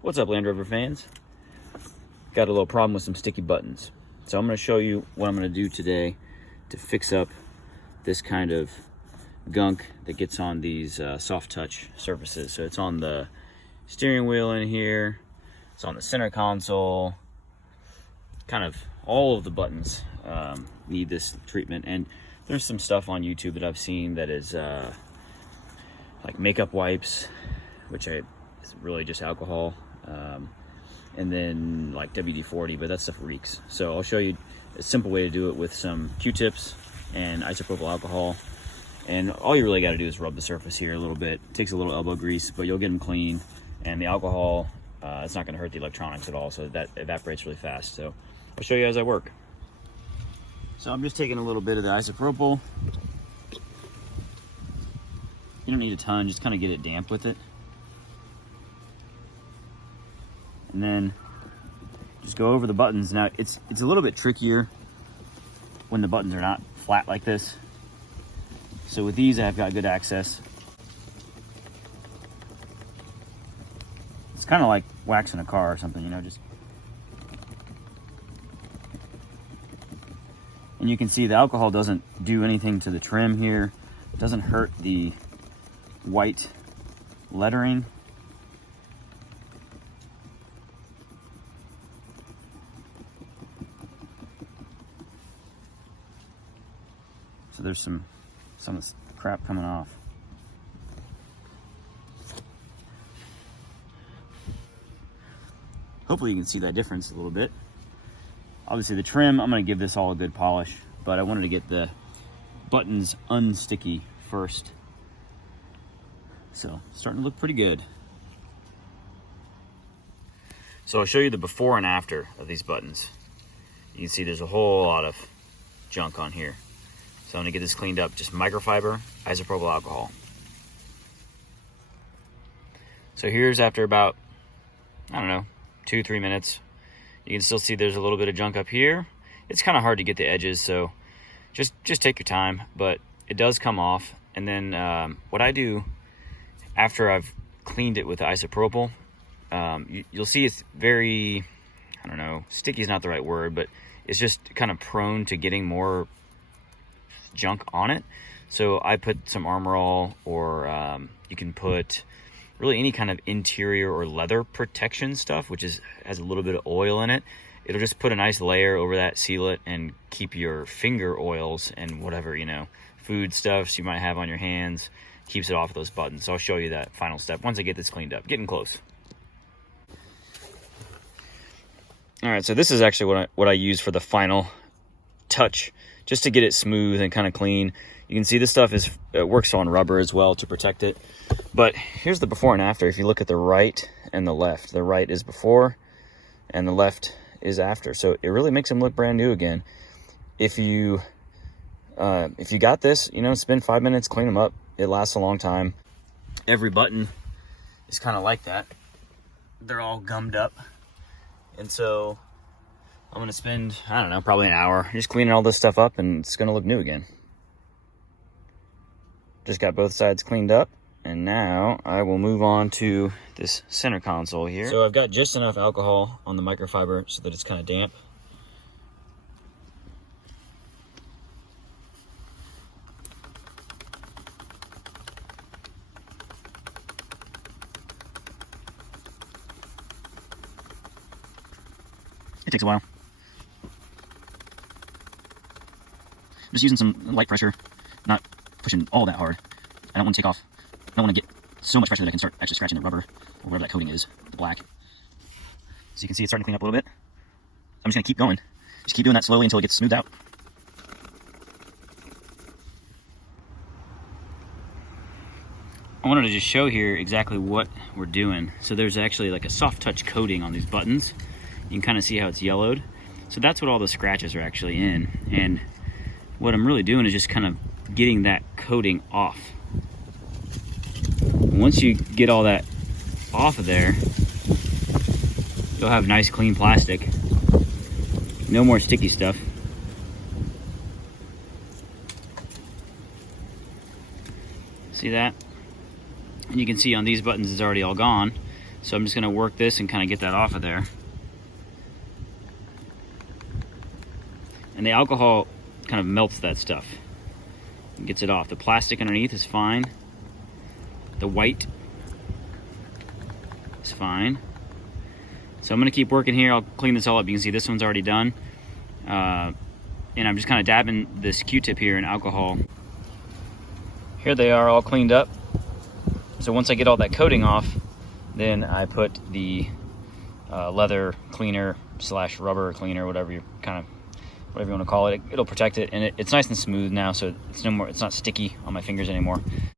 What's up, Land Rover fans? Got a little problem with some sticky buttons. So I'm going to show you what I'm going to do today to fix up this kind of gunk that gets on these soft touch surfaces. So it's on the steering wheel in here, it's on the center console, kind of all of the buttons need this treatment. And there's some stuff on YouTube that I've seen that is like makeup wipes, which is really just alcohol, and then like WD-40, but that stuff reeks. So I'll show you a simple way to do it with some Q-tips and isopropyl alcohol. And all you really got to do is rub the surface here a little bit. It takes a little elbow grease, but you'll get them clean. And the alcohol, it's not going to hurt the electronics at all, so that evaporates really fast. So I'll show you as I work. So I'm just taking a little bit of the isopropyl. You don't need a ton, just kind of get it damp with it. And then just go over the buttons. Now it's a little bit trickier when the buttons are not flat like this. So with these, I've got good access. It's kind of like waxing a car or something, you know, just. And you can see the alcohol doesn't do anything to the trim here. It doesn't hurt the white lettering. So there's some of this crap coming off. Hopefully you can see that difference a little bit. Obviously the trim, I'm going to give this all a good polish, but I wanted to get the buttons unsticky first. So it's starting to look pretty good. So I'll show you the before and after of these buttons. You can see there's a whole lot of junk on here. So I'm gonna get this cleaned up, just microfiber, isopropyl alcohol. So here's after about, I don't know, 2-3 minutes. You can still see there's a little bit of junk up here. It's kind of hard to get the edges, so just take your time, but it does come off. And then what I do after I've cleaned it with the isopropyl, you'll see it's very, I don't know, sticky is not the right word, but it's just kind of prone to getting more junk on it. So I put some Armor All, or you can put really any kind of interior or leather protection stuff, which has a little bit of oil in it. It'll just put a nice layer over that, seal it, and keep your finger oils and whatever, you know, food stuffs you might have on your hands, keeps it off of those buttons. So I'll show you that final step once I get this cleaned up. Getting close. All right, so this is actually what I use for the final touch, just to get it smooth and kind of clean. You can see this stuff works on rubber as well to protect it. But here's the before and after. If you look at the right and the left, the right is before and the left is after. So it really makes them look brand new again. If you got this, you know, spend 5 minutes, clean them up. It lasts a long time. Every button is kind of like that. They're all gummed up. And so I'm gonna spend, I don't know, probably an hour just cleaning all this stuff up, and it's gonna look new again. Just got both sides cleaned up, and now I will move on to this center console here. So I've got just enough alcohol on the microfiber so that it's kind of damp. It takes a while. Just using some light pressure, not pushing all that hard. I don't want to take off, I don't want to get so much pressure that I can start actually scratching the rubber, or whatever that coating is, the black. So you can see it's starting to clean up a little bit. I'm just going to keep going. Just keep doing that slowly until it gets smoothed out. I wanted to just show here exactly what we're doing. So there's actually like a soft touch coating on these buttons. You can kind of see how it's yellowed. So that's what all the scratches are actually in. And what I'm really doing is just kind of getting that coating off. And once you get all that off of there, you'll have nice clean plastic. No more sticky stuff. See that? And you can see on these buttons it's already all gone. So I'm just gonna work this and kind of get that off of there. And the alcohol kind of melts that stuff and gets it off. The plastic underneath is fine. The white is fine. So I'm gonna keep working here. I'll clean this all up. You can see this one's already done. And I'm just kind of dabbing this Q-tip here in alcohol. Here they are all cleaned up. So once I get all that coating off, then I put the leather cleaner / rubber cleaner, whatever you want to call it. It'll protect it, and it's nice and smooth now, so it's not sticky on my fingers anymore.